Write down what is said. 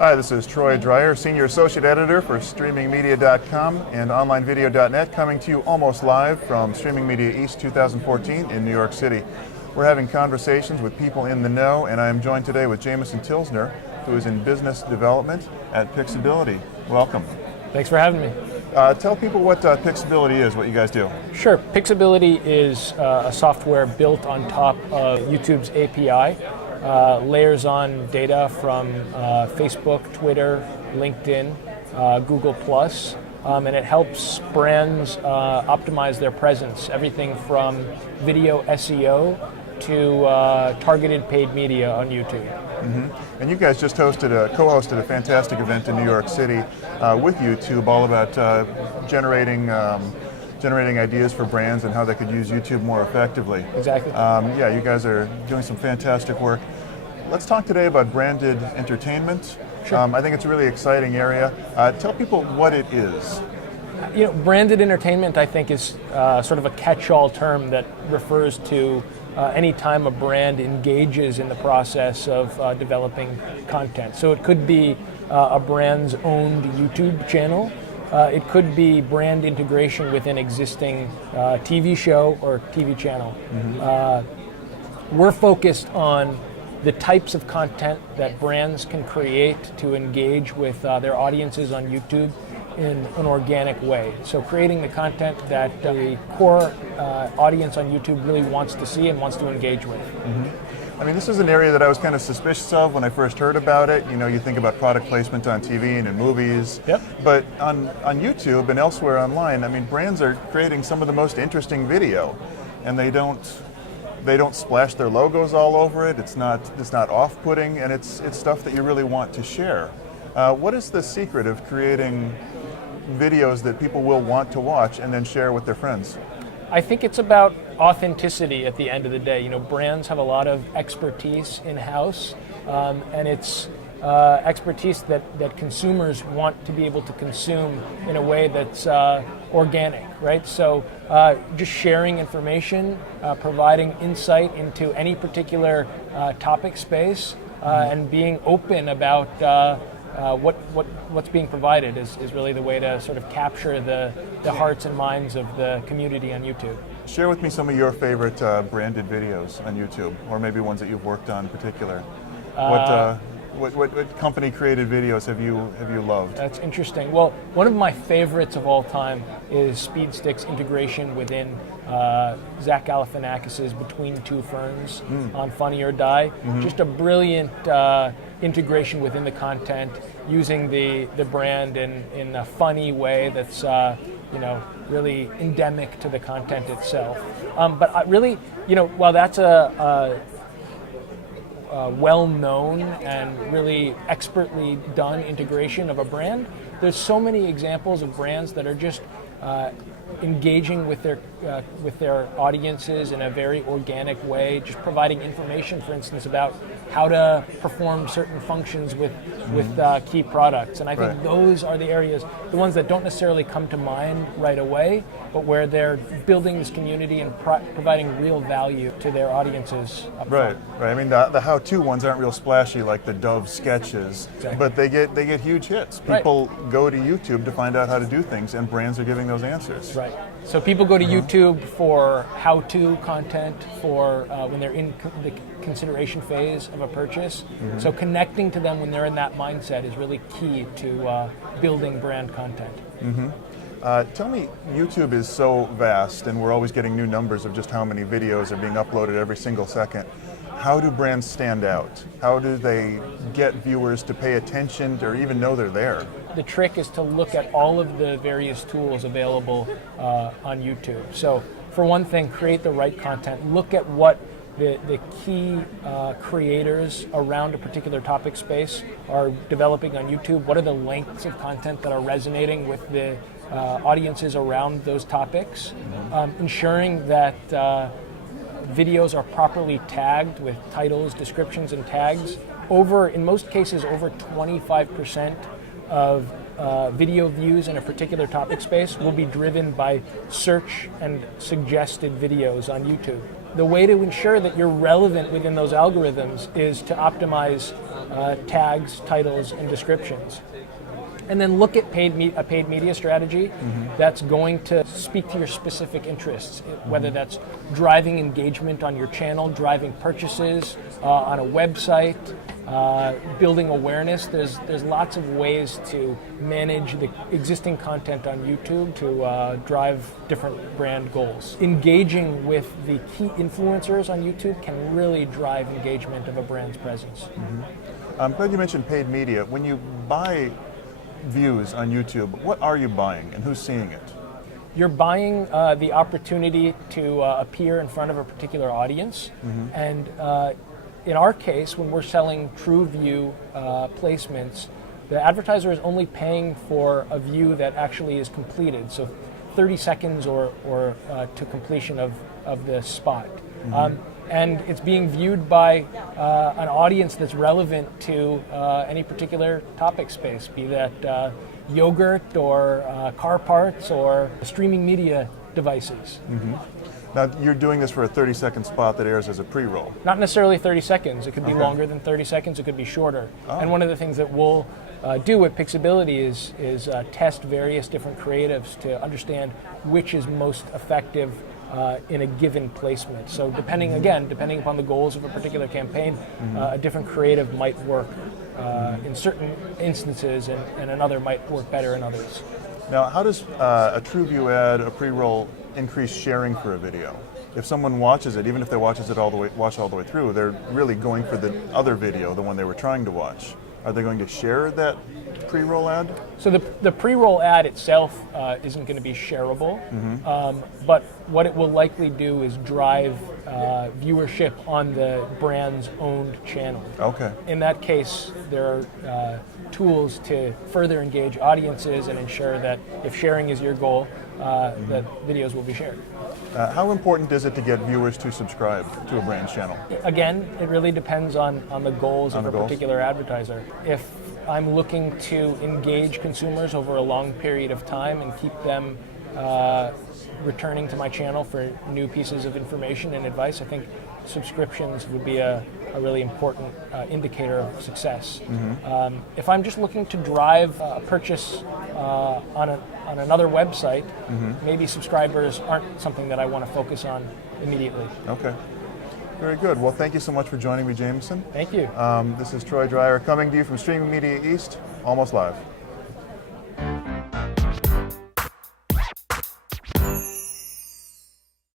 Hi, this is Troy Dreyer, Senior Associate Editor for StreamingMedia.com and OnlineVideo.net, coming to you almost live from Streaming Media East 2014 in New York City. We're having conversations with people in the know, and I am joined today with Jamison Tilsner, who is in business development at Pixability. Welcome. Thanks for having me. Tell people what Pixability is, what you guys do. Sure. Pixability is a software built on top of YouTube's API. Layers on data from Facebook, Twitter, LinkedIn, Google+, and it helps brands optimize their presence, everything from video SEO to targeted paid media on YouTube. Mm-hmm. And you guys just co-hosted a fantastic event in New York City with YouTube, all about generating ideas for brands and how they could use YouTube more effectively. Exactly. Yeah, you guys are doing some fantastic work. Let's talk today about branded entertainment. Sure. I think it's a really exciting area. Tell people what it is. You know, branded entertainment, I think, is sort of a catch-all term that refers to any time a brand engages in the process of developing content. So it could be a brand's owned YouTube channel. It could be brand integration with an existing TV show or TV channel. Mm-hmm. We're focused on the types of content that brands can create to engage with their audiences on YouTube in an organic way. So creating the content that the core audience on YouTube really wants to see and wants to engage with. Mm-hmm. I mean, this is an area that I was kind of suspicious of when I first heard about it. You know, you think about product placement on TV and in movies. Yep. But on YouTube and elsewhere online, I mean, brands are creating some of the most interesting video, and they don't splash their logos all over it. It's not off-putting, and it's stuff that you really want to share. What is the secret of creating videos that people will want to watch and then share with their friends? I think it's about authenticity at the end of the day. You know, brands have a lot of expertise in-house, and it's expertise that consumers want to be able to consume in a way that's organic, right? So just sharing information, providing insight into any particular topic space, and being open about what's being provided is really the way to sort of capture the hearts and minds of the community on YouTube. Share with me some of your favorite branded videos on YouTube, or maybe ones that you've worked on in particular. What company-created videos have you loved? That's interesting. Well, one of my favorites of all time is SpeedStick's integration within Zach Galifianakis' Between Two Ferns on Funny or Die. Mm-hmm. Just a brilliant integration within the content, using the brand in a funny way that's really endemic to the content itself. But I really, while that's a well-known and really expertly done integration of a brand, there's so many examples of brands that are just engaging with their audiences in a very organic way, just providing information, for instance, about how to perform certain functions with key products. And I think those are the areas, the ones that don't necessarily come to mind right away, but where they're building this community and providing real value to their audiences up front. Right. I mean, the how-to ones aren't real splashy like the Dove sketches, exactly. But they get huge hits. People go to YouTube to find out how to do things, and brands are giving those answers. Right. So people go to YouTube for how-to content for when they're in the consideration phase of a purchase. Mm-hmm. So connecting to them when they're in that mindset is really key to building brand content. Mm-hmm. Tell me, YouTube is so vast, and we're always getting new numbers of just how many videos are being uploaded every single second. How do brands stand out? How do they get viewers to pay attention or even know they're there? The trick is to look at all of the various tools available on YouTube. So for one thing, create the right content. Look at what the key creators around a particular topic space are developing on YouTube. What are the lengths of content that are resonating with the audiences around those topics? Ensuring that videos are properly tagged with titles, descriptions, and tags. In most cases, over 25% of video views in a particular topic space will be driven by search and suggested videos on YouTube. the way to ensure that you're relevant within those algorithms is to optimize tags, titles, and descriptions. And then look at a paid media strategy that's going to speak to your specific interests, whether that's driving engagement on your channel, driving purchases on a website, building awareness. There's lots of ways to manage the existing content on YouTube to drive different brand goals. Engaging with the key influencers on YouTube can really drive engagement of a brand's presence. I'm glad you mentioned paid media. When you buy views on YouTube, what are you buying and who's seeing it? You're buying the opportunity to appear in front of a particular audience, and in our case, when we're selling TrueView placements, the advertiser is only paying for a view that actually is completed, so 30 seconds or to completion of the spot. And it's being viewed by an audience that's relevant to any particular topic space, be that yogurt or car parts or streaming media devices. Now, you're doing this for a 30-second spot that airs as a pre-roll. Not necessarily 30 seconds. It could be longer than 30 seconds. It could be shorter. And one of the things that we'll do with Pixability is test various different creatives to understand which is most effective in a given placement. So depending upon the goals of a particular campaign, a different creative might work in certain instances and another might work better in others. Now, how does a TrueView ad, a pre-roll, increase sharing for a video? If someone watches it, even if they watch it all the way through, they're really going for the other video, the one they were trying to watch. Are they going to share that pre-roll ad? So the pre-roll ad itself isn't going to be shareable, but what it will likely do is drive viewership on the brand's owned channel. Okay. In that case, there are tools to further engage audiences and ensure that if sharing is your goal, that videos will be shared. How important is it to get viewers to subscribe to a brand's channel? Again, it really depends on the goals of a particular advertiser. If I'm looking to engage consumers over a long period of time and keep them returning to my channel for new pieces of information and advice, I think subscriptions would be a really important indicator of success. If I'm just looking to drive a purchase on another website, maybe subscribers aren't something that I want to focus on immediately. Okay. Very good. Well, thank you so much for joining me, Jamison. Thank you. This is Troy Dreyer coming to you from Streaming Media East, almost live.